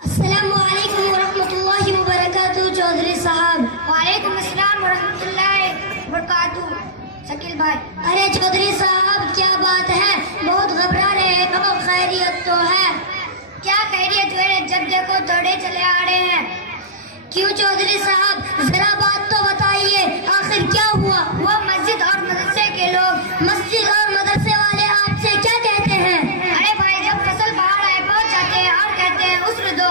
السلام علیکم ورحمۃ اللہ وبرکاتہ چودھری صاحب۔ وعلیکم السلام ورحمۃ اللہ وبرکاتہ شکیل بھائی۔ ارے چودھری صاحب کیا بات ہے، بہت گھبرا رہے ہیں، اب خیریت تو ہے؟ کیا خیریت ہے، جب دیکھو دوڑے چلے آ رہے ہیں۔ کیوں چودھری صاحب، ذرا بات تو بتائیے، آخر کیا ہوا؟ وہ مسجد اور مدرسے کے لوگ مسجد اور مدرسے والے آپ سے کیا کہتے ہیں؟ ارے بھائی، جب فصل باہر آئے پہنچ جاتے ہیں اور کہتے ہیں عذر دو۔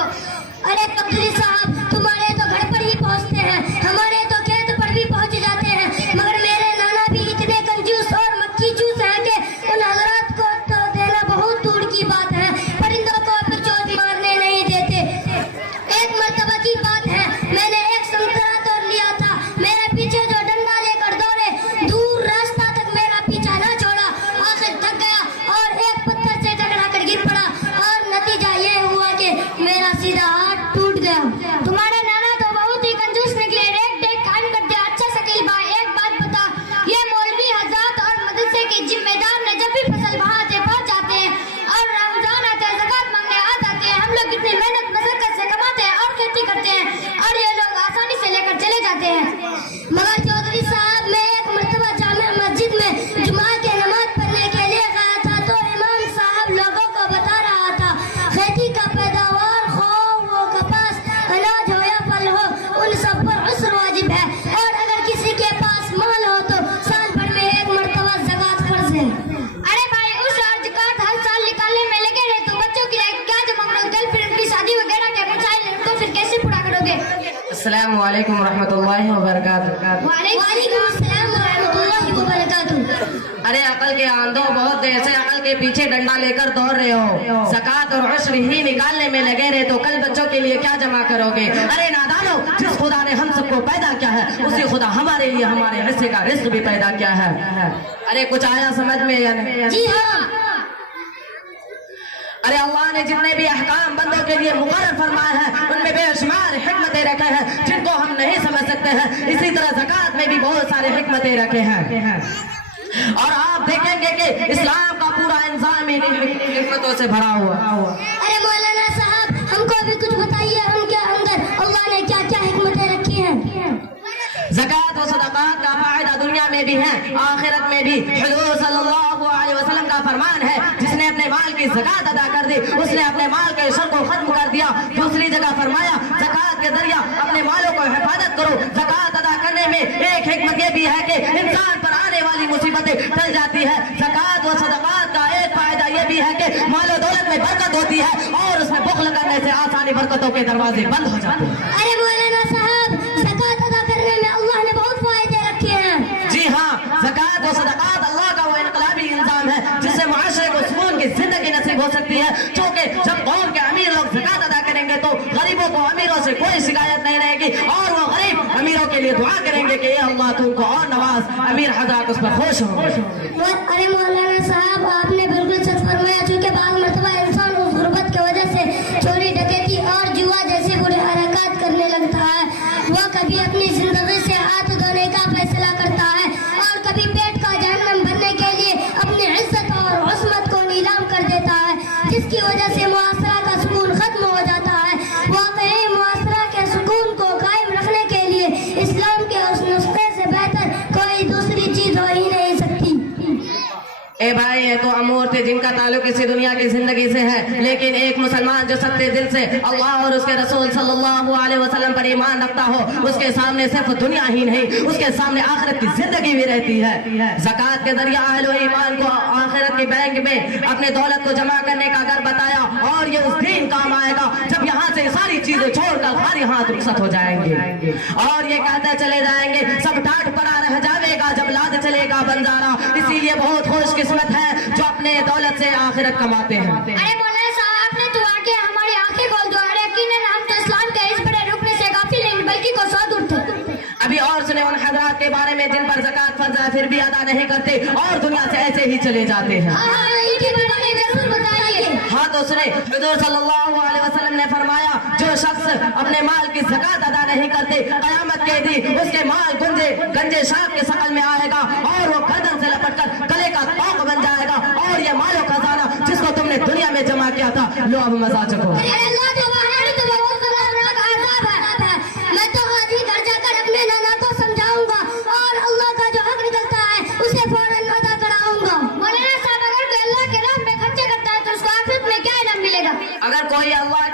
ارے چودھری صاحب، تمہارے تو گھر پر ہی پہنچتے ہیں، ہمارے تو کھیت پر بھی پہنچ جاتے ہیں، مگر میرے نانا بھی اتنے کنجوس اور مکھی چوس ہیں کہ ان حضرات کو تو دینا بہت دور کی بات ہے، پرندوں کو بھی چوٹ مارنے نہیں دیتے۔ ایک مرتبہ کی بات ہے، میں نے ایک سنترا توڑ لیا تھا، میرے پیچھے جو ڈنڈا لے کر دوڑے، دور راستہ تک میرا پیچھا نہ چھوڑا، آخر تھک گیا اور ایک پتھر سے ٹکرا کر گر پڑا، اور نتیجہ یہ ہوا کہ میرا سیدھا ہاتھ ٹوٹ گیا۔ تمہارے نانا تو بہت ہی کنجوس نکلے، ریٹ ڈیٹ قائم کر دیا۔ اچھا شکیل بھائی، ایک بات بتا، یہ مولوی حضرات اور مدرسے کے ذمہ دار نے جب بھی فصل وہاں سے پہنچ جاتے ہیں اور رمضان آتا ہے، زکوٰۃ مانگنے آ جاتے ہیں، ہم لوگ کتنی محنت مشقت سے کماتے ہیں اور کھیتی کرتے ہیں، اور یہ لوگ آسانی سے لے کر چلے جاتے ہیں۔ مگر چودھری صاحب، میں ایک مرتبہ جامع مسجد میں جمعہ کے نماز پڑھنے کے لیے گیا تھا، تو امام صاحب لوگوں کو بتا رہا تھا، کھیتی کا پیداوار خواہ وہ کپاس، اناج ہو یا پھل ہو، ان سب پر عشر واجب ہے، اور اگر کسی کے پاس مال ہو تو سال بھر میں ایک مرتبہ زکوٰۃ فرض ہے۔ ارے بھائی، اس اور زکوٰۃ ہر سال نکالنے میں لگے رہے تو بچوں کی کیا جمع کرو گے، پھر ان کی شادی وغیرہ کے مسائل ان کو پھر کیسے پورا کرو گے؟ السلام علیکم ورحمۃ اللہ وبرکاتہ۔ وعلیکم السلام ورحمۃ اللہ وبرکاتہ۔ ارے عقل کے آندھو، بہت دیر سے عقل کے پیچھے ڈنڈا لے کر دوڑ رہے ہو، زکوٰۃ اور عشر ہی نکالنے میں لگے رہے تو کل بچوں کے لیے کیا جمع کرو گے؟ ارے نادانو، جس خدا نے ہم سب کو پیدا کیا ہے، اسی خدا ہمارے لیے ہمارے حصے کا رزق بھی پیدا کیا ہے۔ ارے کچھ آیا سمجھ میں یا نہیں؟ جی ہاں۔ ارے اللہ نے جتنے بھی احکام بندوں کے لیے مقرر فرمائے ہیں، ان میں بے شمار حکمتیں رکھے ہیں جن کو ہم نہیں سمجھ سکتے ہیں۔ اسی طرح زکوٰۃ میں بھی بہت سارے حکمتیں رکھے ہیں، اور آپ دیکھیں گے کہ اسلام کا پورا نظام ان حکمتوں سے بھرا ہوا۔ ارے مولانا صاحب، ہم کو بھی کچھ بتائیے، ان کے اندر اللہ نے کیا کیا حکمتیں رکھی ہیں؟ زکوٰۃ و صدقات کا فائدہ دنیا میں بھی ہے، آخرت میں بھی۔ حضور صلی اللہ علیہ وسلم کا فرمان ہے، جس نے اپنے مال کی زکوٰۃ ادا کر دی، اس نے اپنے مال کے شر کو ختم کر دیا۔ دوسری جگہ فرمایا، زکوٰۃ کے ذریعہ اپنے مالوں کو حفاظت کرو۔ زکوٰۃ ادا کرنے میں ایک حکمت یہ بھی ہے کہ انسان پر آنے والی مصیبتیں ٹل جاتی ہے۔ زکوٰۃ و صدقات کا ایک فائدہ یہ بھی ہے کہ مال و دولت میں برکت ہوتی ہے، اور اس میں بخل کرنے سے آسانی برکتوں کے دروازے بند ہو جاتے ہیں۔ ارے مولانا صاحب، زکوٰۃ ادا کرنے میں اللہ نے بہت فائدے رکھے ہیں۔ جی ہاں، زکوٰۃ و صدقات اللہ کا وہ انقلابی انظام ہے جس سے معاشرے کو سکون کی زندگی نصیب ہو سکتی ہے، کیونکہ جب قوم کے امیر لوگ زکوٰۃ ادا کریں گے تو غریبوں کو امیروں سے کوئی شکایت نہیں رہے گی، اور وہ غریب امیروں کے لیے دعا کریں گے کہ اے اللہ تو ان کو اور نواز، امیر حضرات اس پر خوش ہوں۔ ارے مولانا صاحب، آپ نے بالکل سچ فرمایا، چونکہ بعض مرتبہ انسان اس غربت کی وجہ سے چوری ڈکیتی اور جوا جیسے برے حرکات کرنے لگتا ہے، وہ کبھی اپنی زندگی سے ہاتھ دھونے کا فیصلہ کرتا ہے، اور کبھی پیٹ کا جہنم بھرنے کے لیے اپنی عزت اور عصمت کو نیلام کر دیتا ہے، جس کی وجہ سے معاشرہ کا سکون ختم ہو جاتا ہے۔ واقعی معاشرہ کے سکون کو قائم رکھنے کے لیے اسلام کے اس نسخے سے بہتر کوئی دوسری چیز ہو ہی نہیں سکتی۔ اے بھائی، یہ تو امور تھے جن کا تعلق اسی دنیا کی زندگی سے ہے، لیکن ایک مسلمان جو سچے دل سے اللہ اور اس کے رسول صلی اللہ علیہ وسلم پر ایمان رکھتا ہو، اس کے سامنے صرف دنیا ہی نہیں، اس کے سامنے آخرت کی زندگی بھی رہتی ہے۔ زکوٰۃ کے ذریعہ اہل و ایمان کو آخرت کے بینک میں اپنے دولت کو جمع کرنے کا گھر بتایا، اور یہ اس دن کام آئے گا جب یہاں سے ساری چیزیں چھوڑ کر خالی ہاتھ رخصت ہو جائیں گے، اور یہ کہتے چلے جائیں گے، سب ٹاٹ پڑا رہ جاوے گا جب لاد چلے گا بنجارا۔ اسی لیے بہت خوش قسمت ہے جو اپنے دولت سے آخرت کماتے ہیں۔ ارے مولانا صاحب، آپ نے تو واقعی ہماری آنکھیں کھول دو۔ یقیناً ہم تو اسلام کے اس بڑے رکن سے غافل نہیں بلکہ کو سو دور تھے۔ ابھی اور سنے ان حضرات کے بارے میں جن پر زکوٰۃ فرض ہے پھر بھی ادا نہیں کرتے اور دنیا سے ایسے ہی چلے جاتے ہیں۔ ان کے بارے میں ضرور بتائیے۔ ہاں تو سنے، حضور صلی اللہ علیہ وسلم نے فرمایا، جو شخص اپنے مال کی زکوٰۃ ادا نہیں کرتے، قیامت کے دن اس کے مال گنجے شاپ کے شکل میں آئے گا، اور وہ گردن سے لپٹ کر گلے کا طوق بن جائے گا، اور یہ مال و خزانہ جس کو تم نے دنیا میں جمع کیا تھا، لو اب مزہ چکھو۔ اللہ